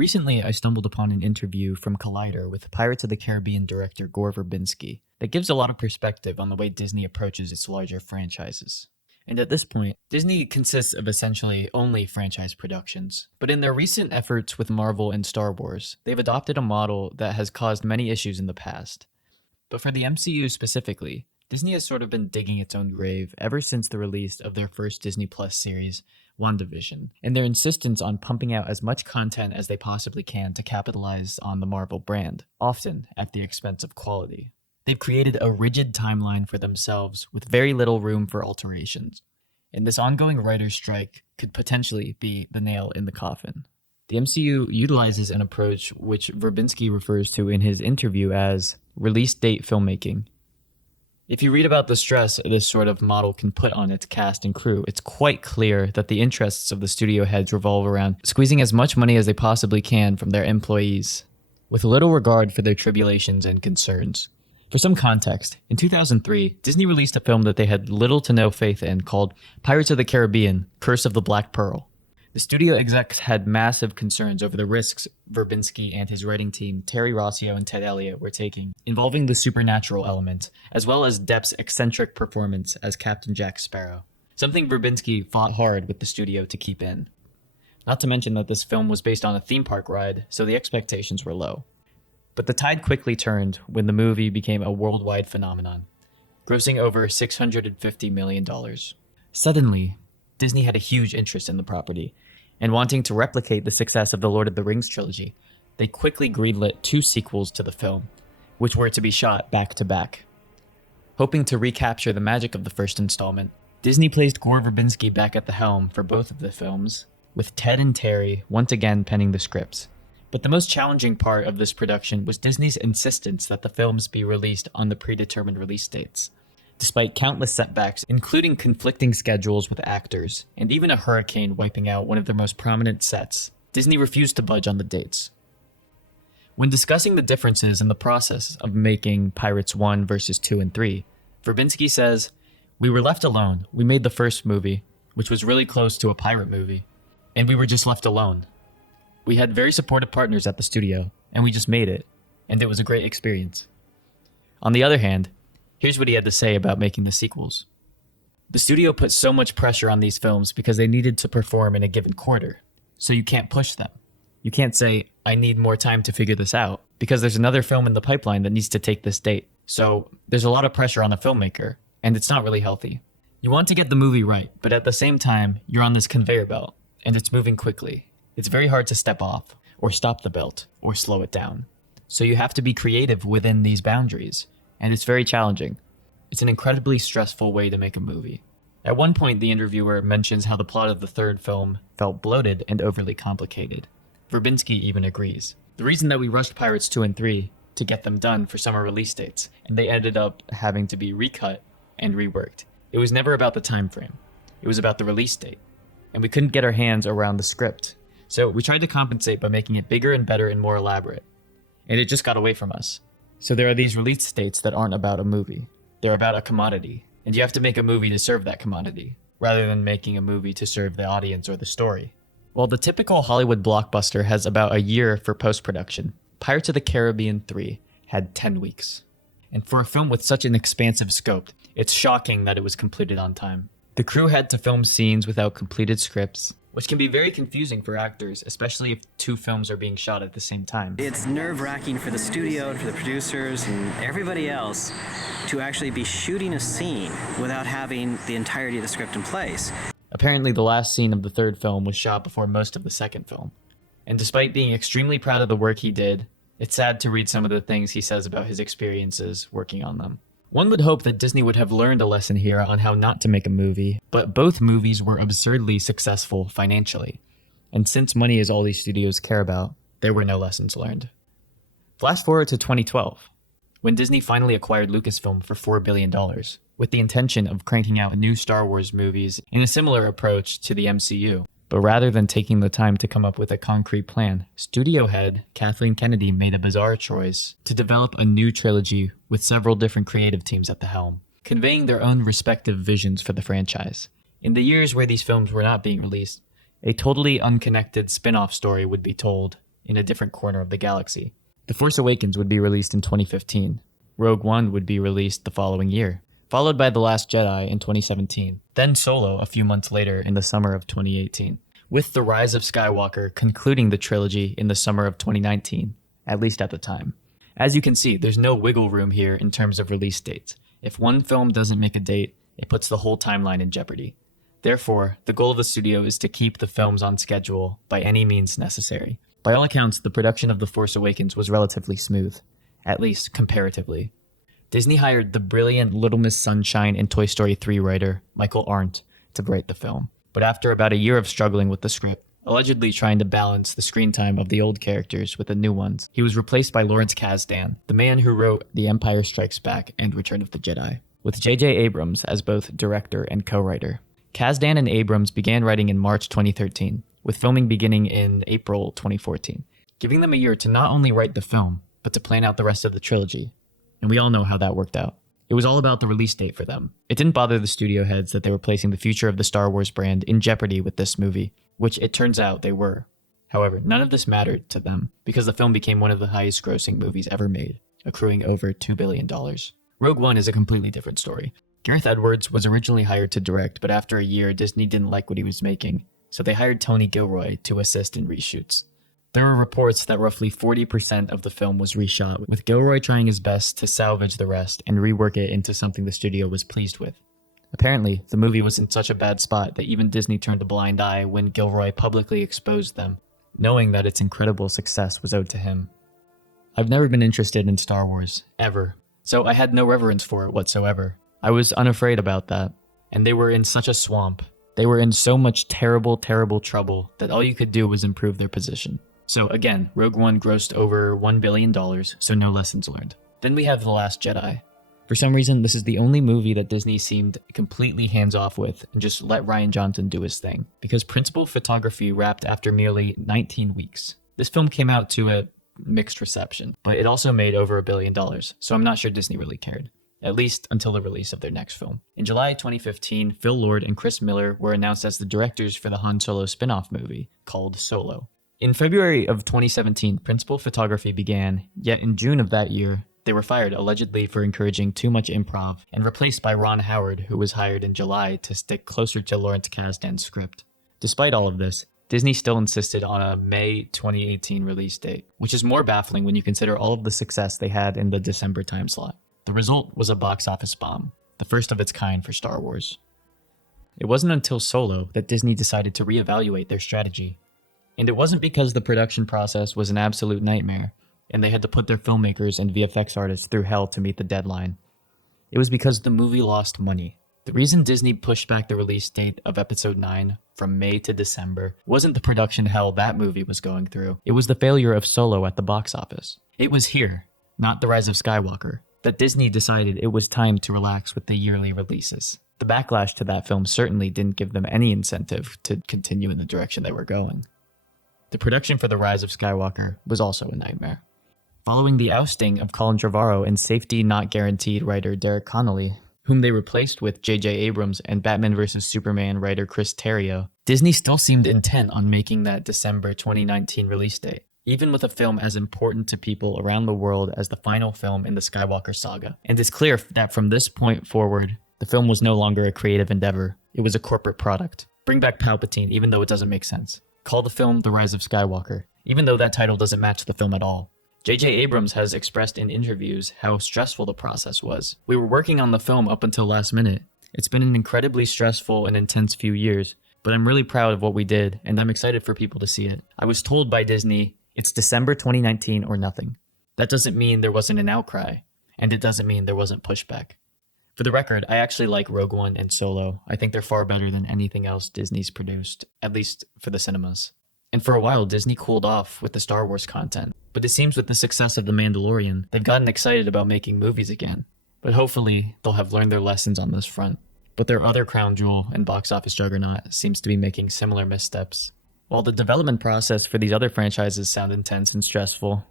Recently, I stumbled upon an interview from Collider with Pirates of the Caribbean director Gore Verbinski that gives a lot of perspective on the way Disney approaches its larger franchises. And at this point, Disney consists of essentially only franchise productions. But in their recent efforts with Marvel and Star Wars, they've adopted a model that has caused many issues in the past. But for the MCU specifically, Disney has sort of been digging its own grave ever since the release of their first Disney Plus series, WandaVision, and their insistence on pumping out as much content as they possibly can to capitalize on the Marvel brand, often at the expense of quality. They've created a rigid timeline for themselves with very little room for alterations, and this ongoing writer's strike could potentially be the nail in the coffin. The MCU utilizes an approach which Verbinski refers to in his interview as release date filmmaking. If you read about the stress this sort of model can put on its cast and crew, it's quite clear that the interests of the studio heads revolve around squeezing as much money as they possibly can from their employees, with little regard for their tribulations and concerns. For some context, in 2003, Disney released a film that they had little to no faith in called Pirates of the Caribbean: Curse of the Black Pearl. The studio execs had massive concerns over the risks Verbinski and his writing team, Terry Rossio and Ted Elliott, were taking, involving the supernatural element, as well as Depp's eccentric performance as Captain Jack Sparrow, something Verbinski fought hard with the studio to keep in. Not to mention that this film was based on a theme park ride, so the expectations were low. But the tide quickly turned when the movie became a worldwide phenomenon, grossing over $650 million. Suddenly, Disney had a huge interest in the property, and wanting to replicate the success of the Lord of the Rings trilogy, they quickly greenlit 2 sequels to the film, which were to be shot back to back. Hoping to recapture the magic of the first installment, Disney placed Gore Verbinski back at the helm for both of the films, with Ted and Terry once again penning the scripts. But the most challenging part of this production was Disney's insistence that the films be released on the predetermined release dates. Despite countless setbacks, including conflicting schedules with actors, and even a hurricane wiping out one of their most prominent sets, Disney refused to budge on the dates. When discussing the differences in the process of making Pirates 1 versus 2 and 3, Verbinski says, "We were left alone. We made the first movie, which was really close to a pirate movie, and we were just left alone. We had very supportive partners at the studio, and we just made it, and it was a great experience." On the other hand, here's what he had to say about making the sequels. "The studio put so much pressure on these films because they needed to perform in a given quarter, so you can't push them. You can't say, 'I need more time to figure this out,' because there's another film in the pipeline that needs to take this date. So there's a lot of pressure on a filmmaker, and it's not really healthy. You want to get the movie right, but at the same time, you're on this conveyor belt, and it's moving quickly. It's very hard to step off, or stop the belt, or slow it down. So you have to be creative within these boundaries, and it's very challenging. It's an incredibly stressful way to make a movie." At one point, the interviewer mentions how the plot of the third film felt bloated and overly complicated. Verbinski even agrees. "The reason that we rushed Pirates 2 and 3 to get them done for summer release dates, and they ended up having to be recut and reworked. It was never about the time frame. It was about the release date. And we couldn't get our hands around the script. So we tried to compensate by making it bigger and better and more elaborate. And it just got away from us. So there are these release dates that aren't about a movie. They're about a commodity. And you have to make a movie to serve that commodity, rather than making a movie to serve the audience or the story." While the typical Hollywood blockbuster has about a year for post-production, Pirates of the Caribbean 3 had 10 weeks. And for a film with such an expansive scope, it's shocking that it was completed on time. The crew had to film scenes without completed scripts, which can be very confusing for actors, especially if 2 films are being shot at the same time. It's nerve-wracking for the studio, for the producers, and everybody else to actually be shooting a scene without having the entirety of the script in place. Apparently, the last scene of the third film was shot before most of the second film. And despite being extremely proud of the work he did, it's sad to read some of the things he says about his experiences working on them. One would hope that Disney would have learned a lesson here on how not to make a movie, but both movies were absurdly successful financially. And since money is all these studios care about, there were no lessons learned. Flash forward to 2012, when Disney finally acquired Lucasfilm for $4 billion, with the intention of cranking out new Star Wars movies in a similar approach to the MCU. But rather than taking the time to come up with a concrete plan, studio head Kathleen Kennedy made a bizarre choice to develop a new trilogy with several different creative teams at the helm, conveying their own respective visions for the franchise. In the years where these films were not being released, a totally unconnected spin-off story would be told in a different corner of the galaxy. The Force Awakens would be released in 2015. Rogue One would be released the following year, followed by The Last Jedi in 2017, then Solo a few months later in the summer of 2018, with The Rise of Skywalker concluding the trilogy in the summer of 2019, at least at the time. As you can see, there's no wiggle room here in terms of release dates. If one film doesn't make a date, it puts the whole timeline in jeopardy. Therefore, the goal of the studio is to keep the films on schedule by any means necessary. By all accounts, the production of The Force Awakens was relatively smooth, at least comparatively. Disney hired the brilliant Little Miss Sunshine and Toy Story 3 writer, Michael Arndt, to write the film. But after about a year of struggling with the script, allegedly trying to balance the screen time of the old characters with the new ones, he was replaced by Lawrence Kasdan, the man who wrote The Empire Strikes Back and Return of the Jedi, with J.J. Abrams as both director and co-writer. Kasdan and Abrams began writing in March 2013, with filming beginning in April 2014, giving them a year to not only write the film, but to plan out the rest of the trilogy. And we all know how that worked out. It was all about the release date for them. It didn't bother the studio heads that they were placing the future of the Star Wars brand in jeopardy with this movie, which it turns out they were. However, none of this mattered to them, because the film became one of the highest grossing movies ever made, accruing over $2 billion. Rogue One is a completely different story. Gareth Edwards was originally hired to direct, but after a year, Disney didn't like what he was making, so they hired Tony Gilroy to assist in reshoots. There were reports that roughly 40% of the film was reshot, with Gilroy trying his best to salvage the rest and rework it into something the studio was pleased with. Apparently, the movie was in such a bad spot that even Disney turned a blind eye when Gilroy publicly exposed them, knowing that its incredible success was owed to him. I've never been interested in Star Wars, ever, so I had no reverence for it whatsoever. I was unafraid about that, and they were in such a swamp. They were in so much terrible, terrible trouble that all you could do was improve their position. So again, Rogue One grossed over $1 billion, so no lessons learned. Then we have The Last Jedi. For some reason, this is the only movie that Disney seemed completely hands-off with and just let Rian Johnson do his thing, because principal photography wrapped after merely 19 weeks. This film came out to a mixed reception, but it also made over $1 billion, so I'm not sure Disney really cared. At least until the release of their next film. In July 2015, Phil Lord and Chris Miller were announced as the directors for the Han Solo spin-off movie called Solo. In February of 2017, principal photography began, yet in June of that year, they were fired allegedly for encouraging too much improv and replaced by Ron Howard, who was hired in July to stick closer to Lawrence Kasdan's script. Despite all of this, Disney still insisted on a May 2018 release date, which is more baffling when you consider all of the success they had in the December time slot. The result was a box office bomb, the first of its kind for Star Wars. It wasn't until Solo that Disney decided to reevaluate their strategy. And it wasn't because the production process was an absolute nightmare, and they had to put their filmmakers and VFX artists through hell to meet the deadline. It was because the movie lost money. The reason Disney pushed back the release date of Episode 9 from May to December wasn't the production hell that movie was going through. It was the failure of Solo at the box office. It was here, not The Rise of Skywalker, that Disney decided it was time to relax with the yearly releases. The backlash to that film certainly didn't give them any incentive to continue in the direction they were going. The production for The Rise of Skywalker was also a nightmare. Following the ousting of Colin Trevorrow and safety not guaranteed writer Derek Connolly, whom they replaced with J.J. Abrams and Batman vs. Superman writer Chris Terrio, Disney still seemed intent on making that December 2019 release date, even with a film as important to people around the world as the final film in the Skywalker saga. And it's clear that from this point forward, the film was no longer a creative endeavor. It was a corporate product. Bring back Palpatine, even though it doesn't make sense. Call the film The Rise of Skywalker, even though that title doesn't match the film at all. J.J. Abrams has expressed in interviews how stressful the process was. We were working on the film up until last minute. It's been an incredibly stressful and intense few years, but I'm really proud of what we did, and I'm excited for people to see it. I was told by Disney, it's December 2019 or nothing. That doesn't mean there wasn't an outcry, and it doesn't mean there wasn't pushback. For the record, I actually like Rogue One and Solo. I think they're far better than anything else Disney's produced, at least for the cinemas. And for a while, Disney cooled off with the Star Wars content. But it seems with the success of The Mandalorian, they've gotten excited about making movies again. But hopefully, they'll have learned their lessons on this front. But their other crown jewel and box office juggernaut seems to be making similar missteps. While the development process for these other franchises sound intense and stressful,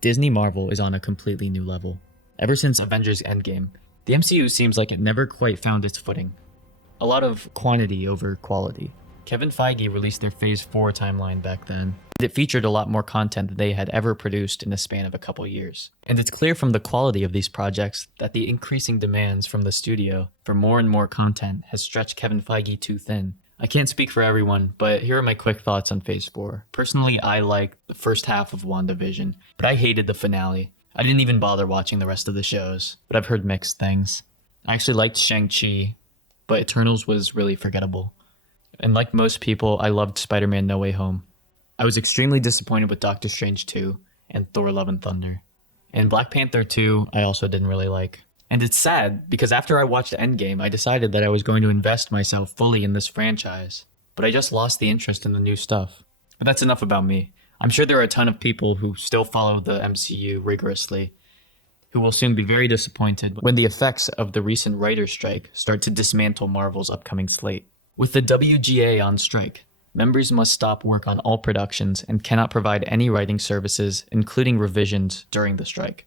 Disney Marvel is on a completely new level. Ever since Avengers Endgame, the MCU seems like it never quite found its footing. A lot of quantity over quality. Kevin Feige released their Phase 4 timeline back then. It featured a lot more content than they had ever produced in a span of a couple years. And it's clear from the quality of these projects that the increasing demands from the studio for more and more content has stretched Kevin Feige too thin. I can't speak for everyone, but here are my quick thoughts on Phase 4. Personally, I liked the first half of WandaVision, but I hated the finale. I didn't even bother watching the rest of the shows, but I've heard mixed things. I actually liked Shang-Chi, but Eternals was really forgettable. And like most people, I loved Spider-Man No Way Home. I was extremely disappointed with Doctor Strange 2 and Thor Love and Thunder. And Black Panther 2, I also didn't really like. And it's sad, because after I watched Endgame, I decided that I was going to invest myself fully in this franchise. But I just lost the interest in the new stuff. But that's enough about me. I'm sure there are a ton of people who still follow the MCU rigorously, who will soon be very disappointed when the effects of the recent writer's strike start to dismantle Marvel's upcoming slate. With the WGA on strike, members must stop work on all productions and cannot provide any writing services, including revisions, during the strike.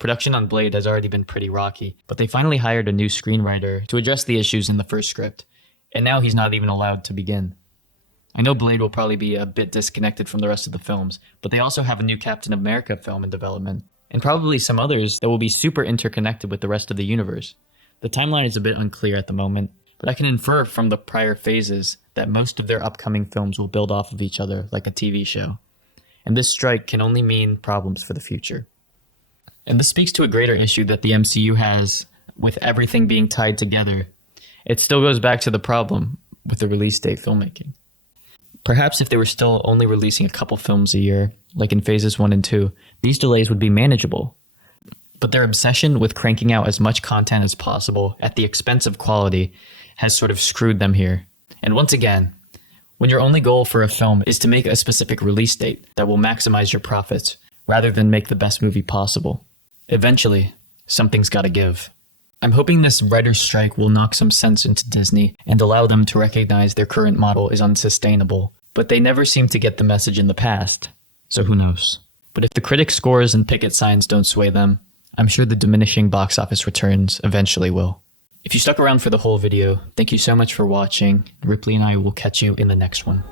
Production on Blade has already been pretty rocky, but they finally hired a new screenwriter to address the issues in the first script, and now he's not even allowed to begin. I know Blade will probably be a bit disconnected from the rest of the films, but they also have a new Captain America film in development, and probably some others that will be super interconnected with the rest of the universe. The timeline is a bit unclear at the moment, but I can infer from the prior phases that most of their upcoming films will build off of each other like a TV show. And this strike can only mean problems for the future. And this speaks to a greater issue that the MCU has with everything being tied together. It still goes back to the problem with the release date filmmaking. Perhaps if they were still only releasing a couple films a year, like in phases 1 and 2, these delays would be manageable. But their obsession with cranking out as much content as possible at the expense of quality has sort of screwed them here. And once again, when your only goal for a film is to make a specific release date that will maximize your profits rather than make the best movie possible, eventually, something's gotta give. I'm hoping this writer's strike will knock some sense into Disney and allow them to recognize their current model is unsustainable, but they never seem to get the message in the past, so who knows. But if the critic scores and picket signs don't sway them, I'm sure the diminishing box office returns eventually will. If you stuck around for the whole video, thank you so much for watching. Ripley and I will catch you in the next one.